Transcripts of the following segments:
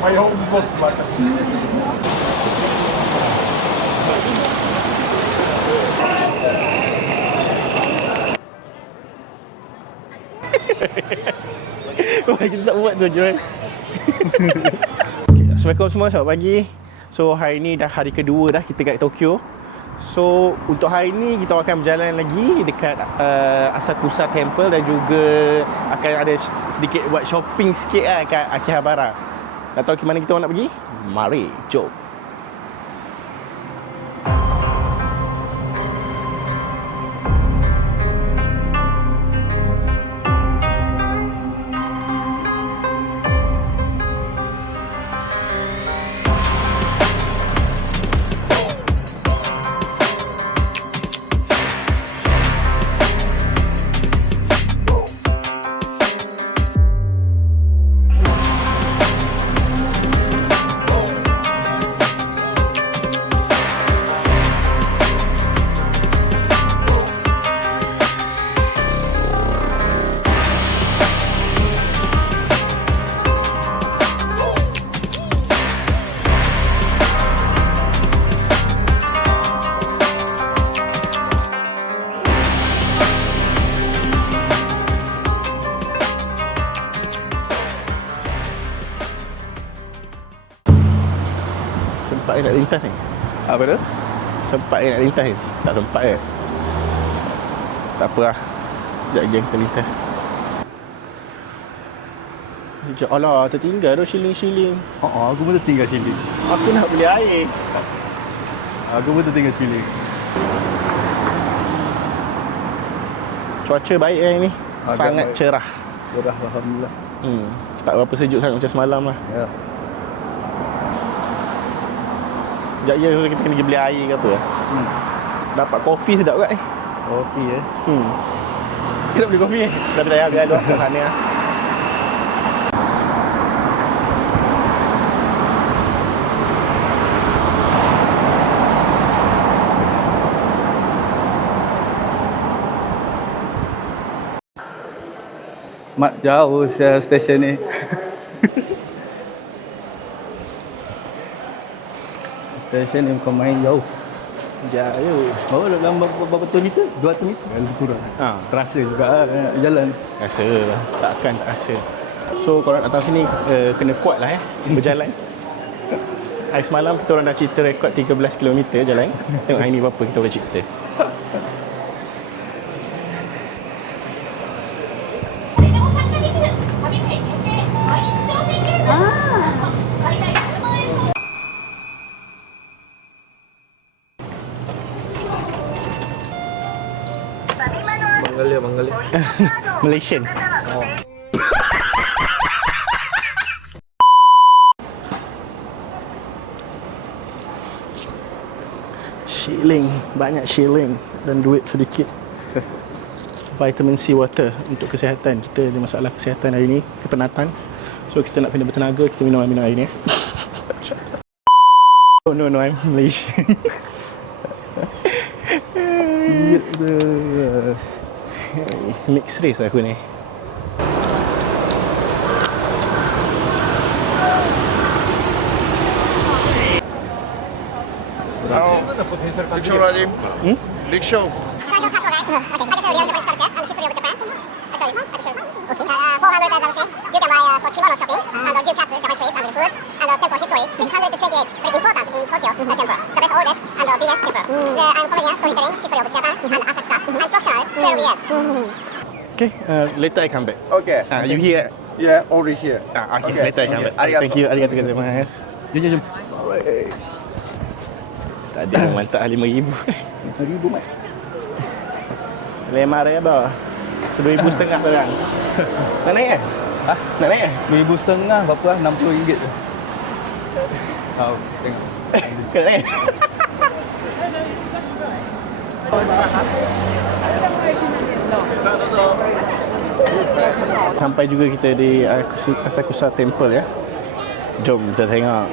my own books like that. Wah, kita tak buat tu Joel. Assalamualaikum semua, selamat pagi. So hari ni dah hari kedua dah kita kat Tokyo. So untuk hari ni kita akan berjalan lagi dekat Asakusa Temple dan juga akan ada sedikit buat shopping sikit lah kat Akihabara. Nak tahu ke mana kita nak pergi? Mari, jom. Sempat nak lintas ni? Apa tu? Sempat nak lintas ni? Tak sempat ke? Tak apa lah. Sekejap lagi kita lintas. Sekejap, alah tertinggal tu shilling-shilling. Aku pun tertinggal shilling. Aku nak beli air. Aku pun tertinggal shilling. Cuaca baik hari ni. Agak Sangat baik. cerah. Cerah, alhamdulillah. Tak berapa sejuk sangat macam semalam lah. Ya. Sekejap je kita kena pergi beli air ke apa. Dapat kopi sedap kat Kopi Kita nak beli kopi tapi dah biar duduk kat sana lah. Mak jauh stesen ni. Stesen ni bukan main jauh. Jauh. Bawa dalam berapa meter? 200 meter. Lebih kurang. Terasa juga jalan. Rasa takkan tak rasa. So kalau nak datang sini kena kuat lah berjalan. Hari semalam kita orang dah cerita rekod 13 km jalan. Tengok hari ni berapa kita boleh cerita. Banggalia. Malaysian. Shilling, banyak shilling dan duit sedikit. Vitamin C water untuk kesihatan. Kita ada masalah kesihatan hari ni, kepenatan. So kita nak kena bertenaga, kita minum air ni. Oh no, I'm Malaysian. Siap tu. Mix race aku ni. Leak show ready? Leak show. Okay, later I come back. Okay. You here? Yeah, over here. Okay, later I come back. Arigato. Thank you, arigatou gozaimasu. Jom. Tadi orang mantap RM5,000. RM5,000 mat. RM5,000. RM1,500 orang. Nak naik kan? Nak naik kan? RM1,500 berapa lah? RM60 tu. Tahu, tengok. Kena naik. Sampai juga kita di Asakusa Temple ya. Jom kita tengok.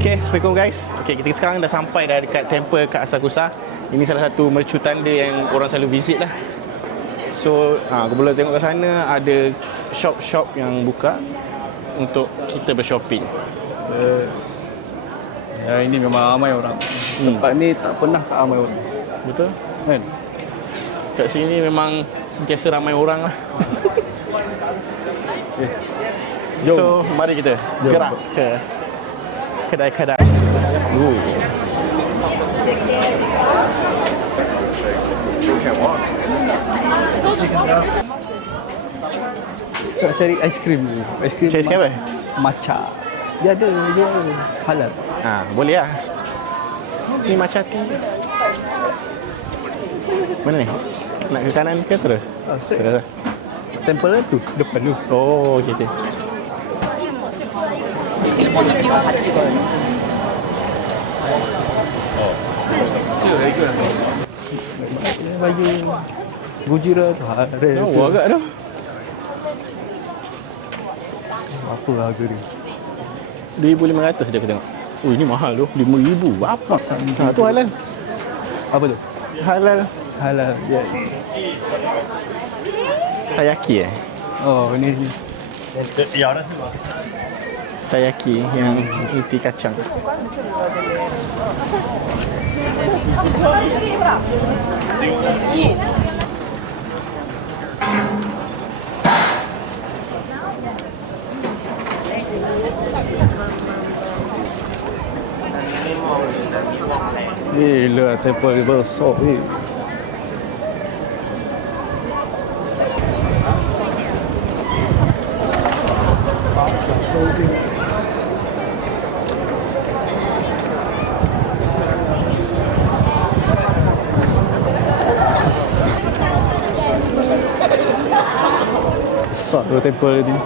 Okay, Assalamualaikum guys. Okay, kita sekarang dah sampai dah dekat temple kat Asakusa. Ini salah satu mercu tanda yang orang selalu visit lah. So, aku boleh tengok kat sana ada shop-shop yang buka untuk kita bershopping. Ya, ini memang ramai orang. Tempat ni tak pernah tak ramai orang. Betul? Kan? Kat sini memang sentiasa ramai orang lah. Jom. So, mari kita gerak ke kedai-kedai. Nak cari aiskrim ni. Aiskrim Cari sikit apa? matcha. Dia ada halal. Boleh lah. Ni macam tea. Mana ni? Nak ke kanan ke terus? Straight. Terus lah. Temple tu depan tu. Oh, okey okey. Baju Gujira tu ada. Agak tu. Apa harga dia? 2,500 je aku tengok. Oh, ini mahal tu. 5,000. Apa? Tu halal. Apa tu? Halal. Halal. Ya. Taiyaki Oh, ni. Taiyaki yang isi kacang. Gila, temple dia besar ni. Besar tu temple ni.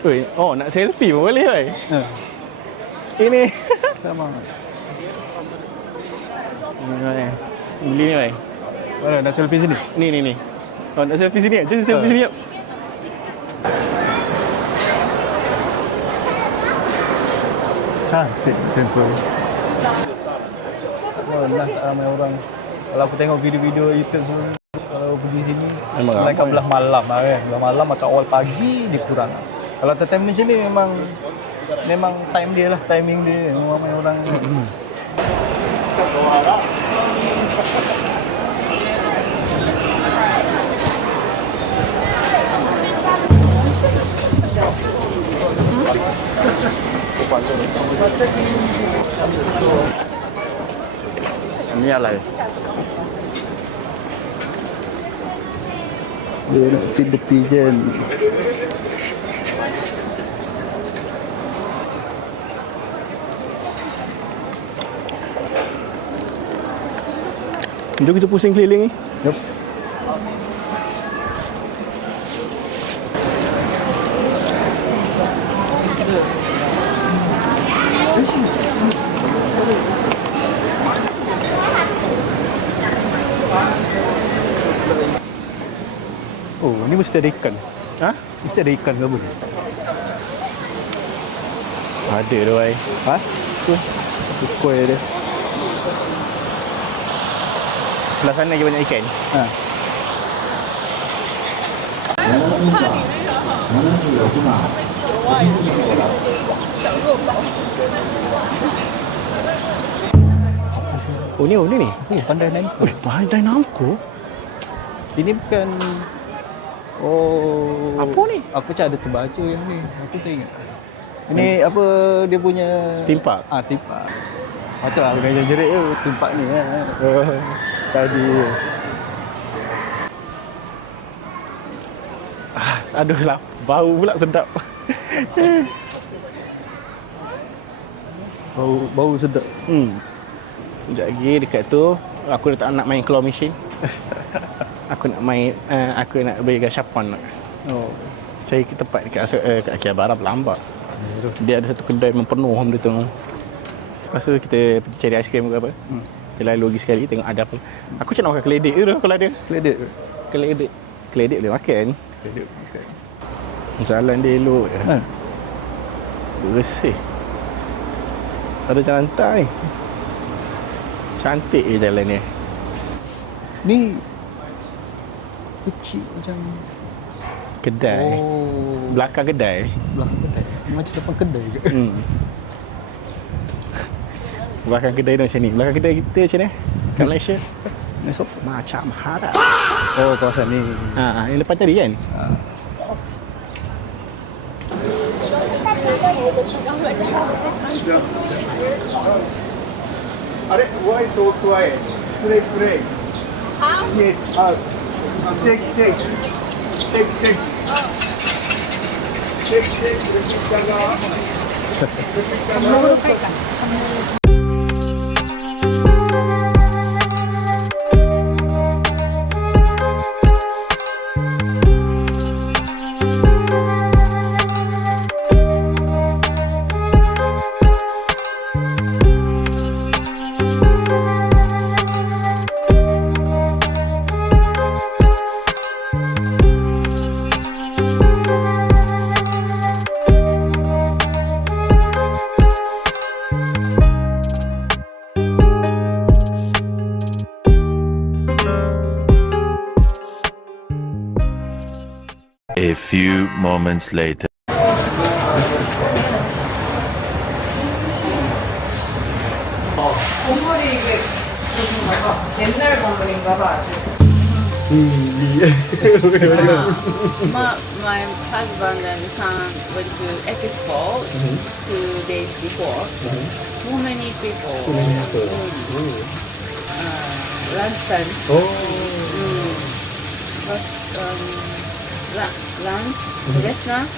Oi, oh nak selfie pun boleh oi. Ini. Sama. Ni. Beli ni oi. Mana nak selfie sini? Ni. Oh nak selfie sini. Jom selfie sini. Jom. Cantik temple. Walah tak ramai orang. Kalau aku tengok video-video YouTube tu, kalau pergi sini Memang mereka ramai. belah malam lah kan. Belah malam atau awal pagi dia kurang. Kalau time di sini memang time dia lah, timing dia. Memang ramai orang. Ni alai. Dia nak feed the pigeon. Jom kita pusing keliling ni. Jom. Oh, ni mesti ada ikan. Ha? Mesti ada ikan ke apa ni? Ada tu ai. Ha? Tu. Tu kuih dia. Sebelah sana lagi banyak ikan. Ha. Oh ni ni. Oh, pandai Namco. Pandai Namco. Ini bukan. Oh. Apa ni? Aku macam ada terbaca yang ni. Aku tak ingat. Ini apa dia punya Theme park? Theme park. Patut lah bukan jerit tu theme park ni kan. Tadi. Aduh lah, bau pula sedap. Bau sedap. Sekejap lagi dekat tu aku dah tak nak main claw machine. Aku nak main aku nak beli gashapon. Oh. Saya ke tempat dekat kat Akihabara berlambat. Dia ada satu kedai memang penuh benda tu. Lepas tu kita pergi cari aiskrim ke apa. Kita lalu lagi sekali tengok ada apa. Aku macam nak makan keledek je tu kalau ada. Keledek boleh makan. Jalan dia elok je. Bersih. Ada jalan lantai. Cantik je jalan ni. Ni kecil macam Kedai. Belakang kedai. belakang kedai. Macam depan kedai ke? Belakang kedai tu macam ni. Belakang kedai kita macam ni. Kat Malaysia. Macam harap. Oh, kawasan ni. Yang lepas tadi kan? अरे why so quiet? Break. Yes. Shake. Shake. Repeat करना. A few moments later. 옛날 건물인가 봐. My husband and son went to Expo 2 days before. So many people. Lunchtime. But lunch restaurant.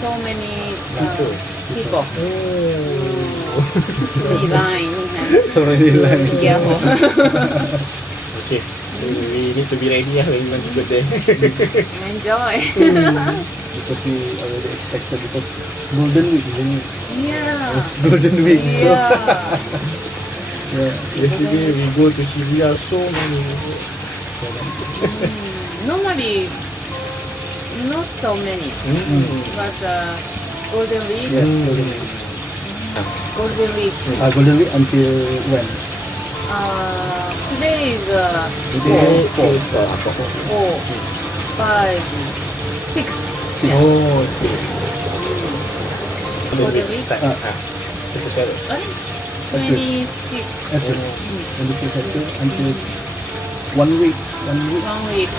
So many people. Line. So many lines. Yeah. Okay. We need to be ready when we want to go there. Enjoy. Because we already expected because Golden Week isn't it? Yeah. Golden Week. So Yeah. yesterday we go to Shibuya, so many. Normally, not so many. But Golden Week. Yes, Golden Week. Golden Week. Golden Week until when? Today is Today 4. 4, 5, 6. Oh, Golden Week. 26. April. 26 April until 1 week. 1 week.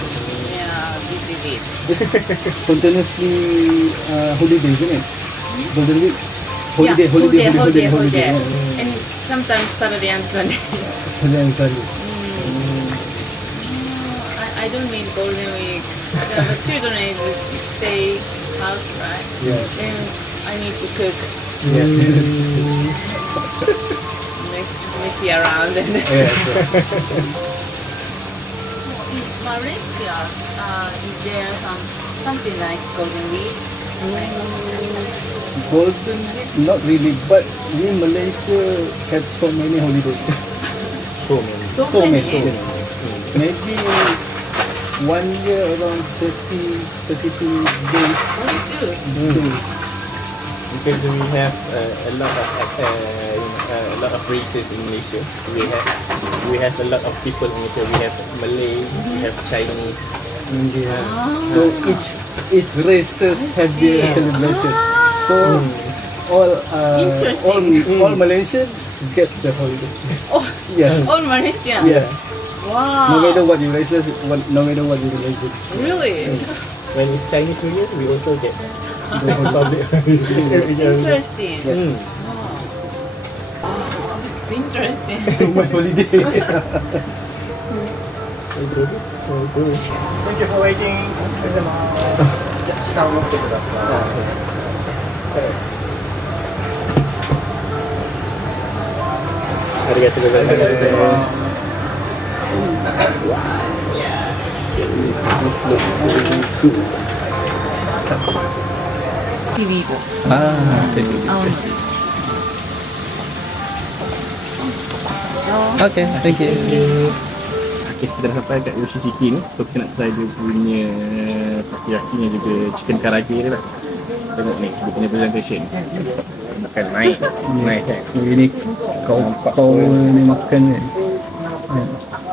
Yeah, busy week. Continuously holiday, isn't it? Golden Week. Yeah, Holiday. And sometimes Saturday and Sunday. Sunday and Sunday. I don't need Golden Week. The children need to stay house, right? Yeah. Then I need to cook, Yes. messy around. And Yes. in Malaysia, is there something like Golden Week? Golden Week, not really, but we Malaysia have so many holidays. So many. Maybe 1 year around 32 days. Very good. Because we have a lot of races in Malaysia. We have a lot of people in Malaysia. We have Malay, we have Chinese. India. So each races have their celebration. So Interesting. all Malaysians get the holiday. Oh, Yes. all Malaysian. Yes. Wow. No matter what your races, no matter what your religion. Really? When it's Chinese New Year, we also get The public. Interesting. Yes. It's interesting. Too much holiday. Thank you for waiting. Arigatou gozaimasu. Vivo. Okay. Okay, thank you. Okay, kita dah sampai kat Yoshishiki ni. So kita nak try dia punya takoyaki dan juga chicken karage dia lah. Tengok ni, dia punya presentation. Makan naik kan. Ini kau ni makan ni.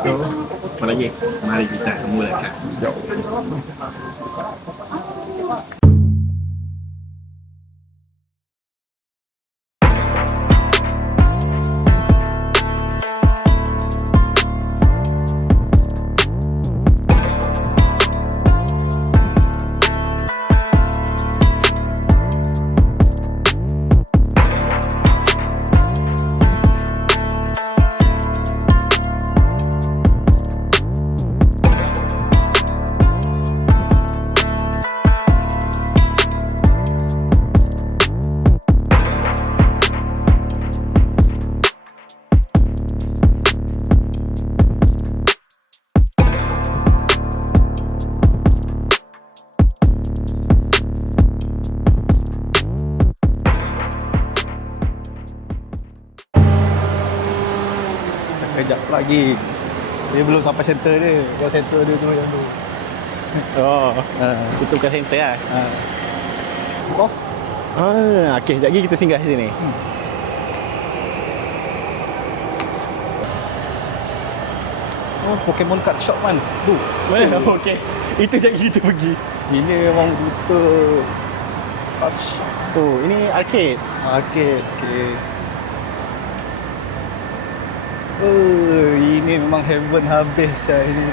So, apa lagi? Mari kita mulakan. Sekejap lagi. Dia belum sampai center dia. Yang center dia tu yang tu. Oh, itu bukan center lah. Off. Okay, sekejap lagi kita singgah sini. Oh, Pokemon card shop man. Tu. Mana? Okay. Itu sekejap lagi kita pergi. Ini memang betul card shop. Oh, ini arcade. Okay. Ini memang heaven habis lah ini.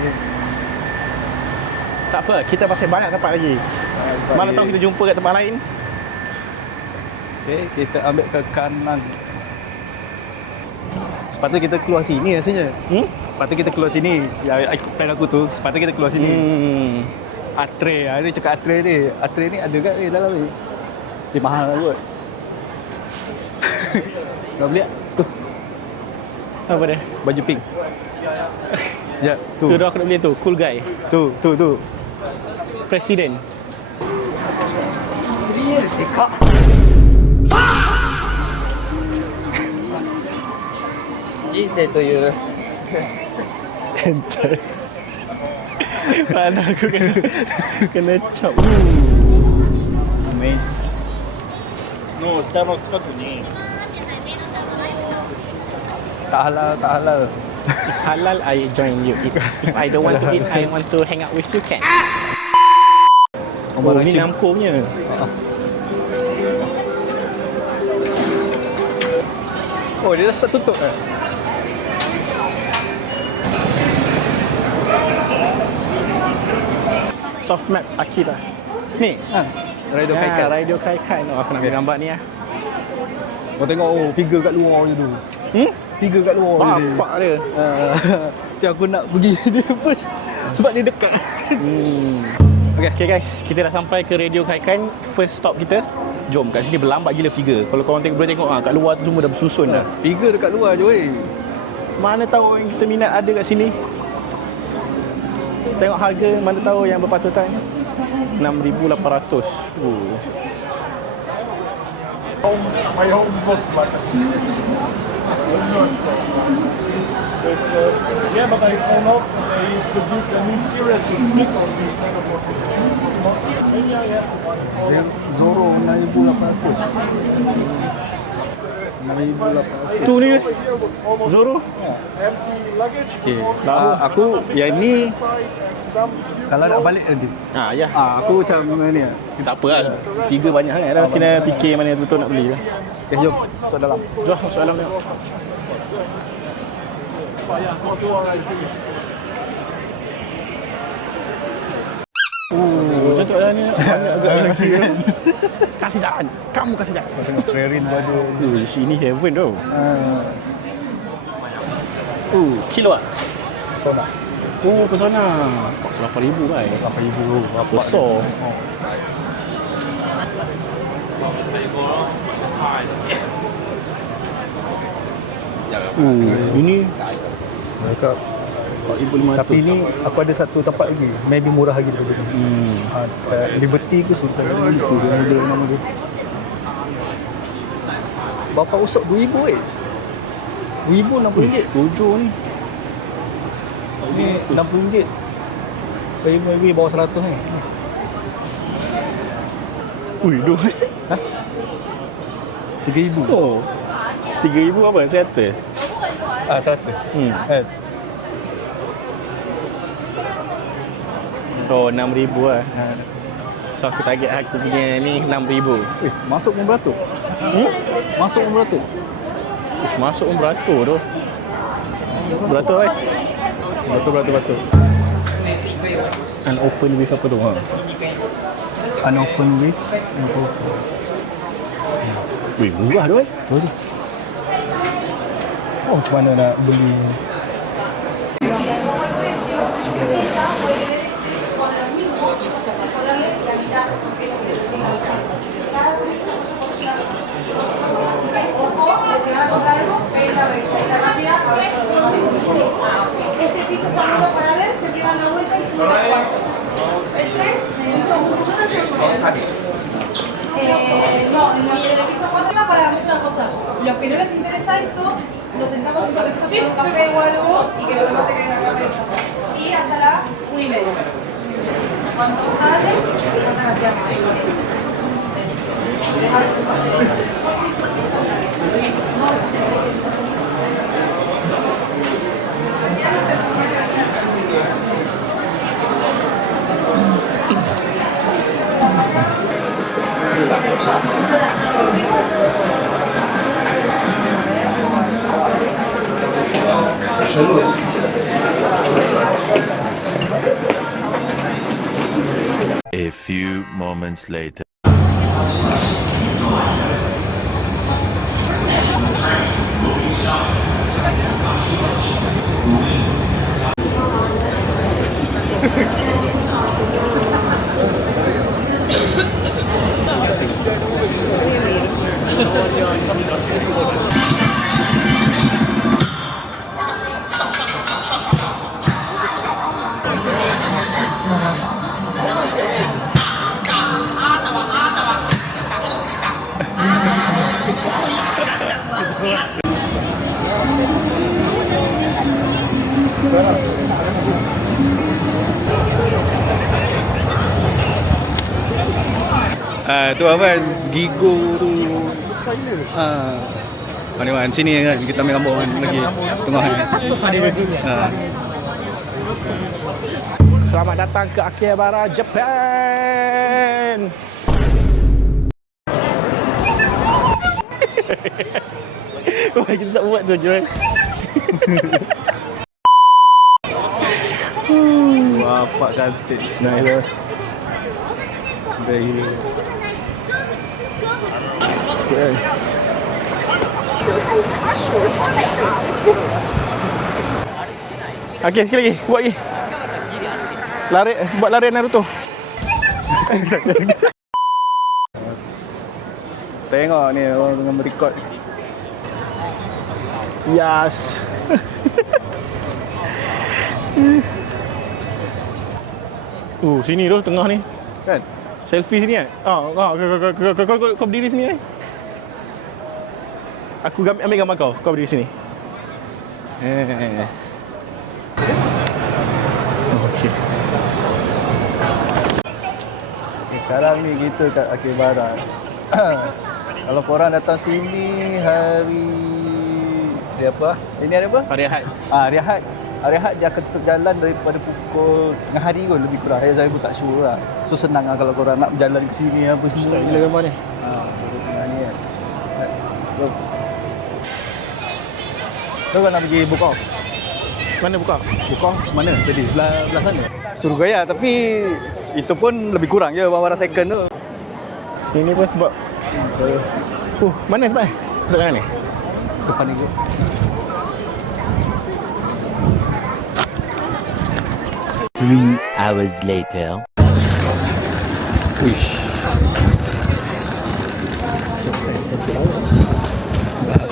Tak apa, kita masih banyak tempat lagi. Mana tahu kita jumpa kat tempat lain. Okay, kita ambil ke kanan. Sepatutnya kita keluar sini rasanya. Sepatutnya kita keluar sini. Ya, plan aku tu, sepatutnya kita keluar sini. Atre, dia cakap atre ni. Atre ni ada kat dalam ni. Dia mahal lah kot. Nak beli tak? Tu. Apa dia? Baju pink. Ya, Tu dah aku nak beli tu. Cool guy. Tu. Presiden. でかっ。人生という Mana aku kena chop. Main. No, Starbucks kat ni. Tak halal. If halal, I join you. If I don't want to eat, I want to hang out with you, can. Oh, ni Namco punya. Oh, dia dah start tutup dah. Soft map Akira. Ni. Raido Kaikan. Raido Kaikan. Oh, aku nak ambil gambar ni lah. Kau tengok figure kat luar je tu. Figure kat luar je. Bapak dia. Nanti aku nak pergi dia first. Sebab dia dekat. Okay guys, kita dah sampai ke Radio Kaikan. First stop kita. Jom, kat sini berlambat gila figure. Kalau korang boleh tengok kat luar tu semua dah bersusun dah. Figure dekat luar je weh. Mana tahu yang kita minat ada kat sini. Tengok harga, mana tahu yang berpatutan. 6,800. My home looks like a cheese. It's yeah, but I found out they produced a new series with Pickle instead of what maybe I have to buy it. Zoro 6,800. 6,800. Tu ni Zoro. Empty luggage. Okay. Aku yang ni Some kalau nak balik nanti. Ya. Aku macam ni lah. Tak apa lah. Figure banyak sangat dah. Kena fikir mana yang betul nak beli. Okay, jom. Masuk dalam. Jom masuk dalam ni. but yeah, those were I think. Macam tu lah ni. Banyak agak lelaki. Kasih jalan. Kamu kasih jalan. Tengok Frerin pun ada. Sini heaven tau. Kilo ah? Pesona. Pesona. 8,000 kan? 8,000. Besar. Ini Mereka 4,500. Tapi ni aku ada satu tempat lagi, maybe murah lagi daripada ni. Kat Liberty ke Sultan Situ ada nama dia. Bapak usap RM2,000 RM2,000 RM60. 7 ni. Ni RM60. Maybe bawah 100 ni. Ui, dua. Ha? RM3,000. Oh. 3,000 apa? Settle. 100. Kan? So 6,000 lah. So aku target aku punya ni 6,000. Masuk pun beratur. Masuk pun beratur. Ush, masuk pun beratur tu. Beratur Beratur. Unopen with apa tu? Unopen with. Wih, murah tu Betul. Oh, macam mana nak beli? No, en el piso 4 para una cosa. Los que no les interesa esto, nos sentamos un ratito con un café o algo y que los demás se queden en la cabeza. Y hasta las 1:30. Cuando salen, A few moments later. Tu apa kan? Gigo tu. Mana sini kan kita ambil gambar kan lagi tengah kan. Selamat datang ke Akihabara, Japan. Wah, kita tak buat tu Joy. Bapak cantik Bismillah. Gila. Okey, sekali lagi. Buat lagi. Buat lari Naruto. Tengok ni orang tengah merekod. Yes. Sini tu tengah ni. Kan? Selfie sini kan? Kau berdiri sini kan? Aku ambil gambar kau. Kau berdiri sini. Okey. Sekarang ni kita kat Akihabara. Kalau korang datang sini hari apa? Ini hari apa? Hari Ahad. Hari Ahad. Hari Ahad dia akan tutup jalan daripada pukul tengah hari kot lebih kurang. Saya pun tak sure lah. So senang lah kalau korang nak berjalan ke sini apa semua. Start gila gambar ni. Tengah ni kan. Kau nak pergi buka? Mana buka? Buka mana tadi? Belah sana. Suruh gaya tapi itu pun lebih kurang je barang second tu. Ini pun sebab mana sebab? Masuk kanan ni? Depan ni ke? Three hours later. Wish.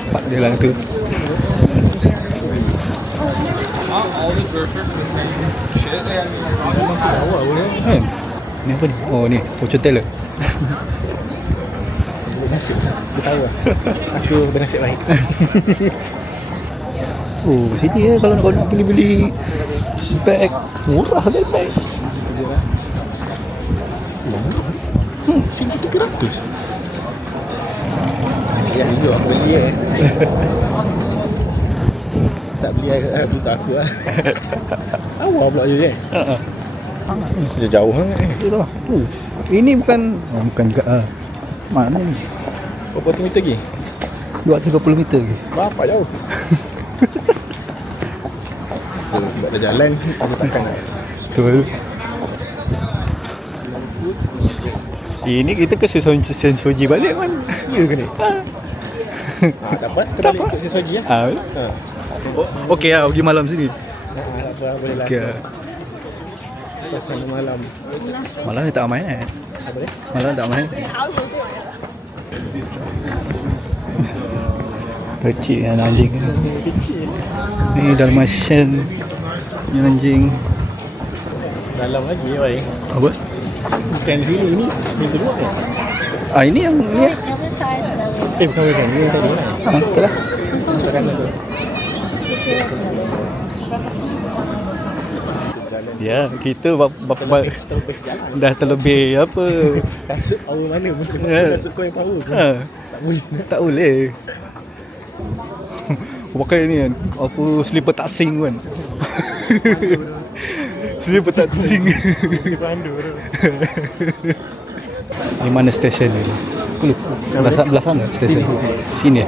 Cepat dia lah tu. Kan? Ni apa ni? Oh ni, fortune teller. Nasib. Dia tahu lah. Aku bernasib baik. Oh, sini kalau nak beli bag murah kan bag. Sini 300. Ya, dulu aku beli tak beli untuk aku lah. Awal pula je Sudah jauh sangat Itulah. Ini bukan juga mana ni? Berapa meter lagi? 230 meter lagi. Berapa jauh? Sebab dah jalan, aku takkan nak. Betul. Ini kita ke Sensoji balik kan? Ya ke ni? Dapat? Kita balik ikut sesaji lah. Okey lah, pergi malam sini. Boleh lah. Okey. Suasana malam. Malam ni tak ramai kan? Apa dia? Malam tak ramai. Kecil kan anjing. Kecil. Ni Dalmatian. Ni anjing. Dalam lagi baik. Apa? Bukan sini, ini kedua kan? Ini yang ni. Bukan ini yang tadi lah. Betul lah. Masukkan tu. Ya, kita dah terlebih apa? Kasut power mana pun. Kasut kau yang power pun. Tak boleh. Pakai ni kan, apa slipper tak sing kan. Slipper tak sing. Di mana stesen ni? Aku lupa. Belah sana stesen. Sini.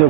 Jom.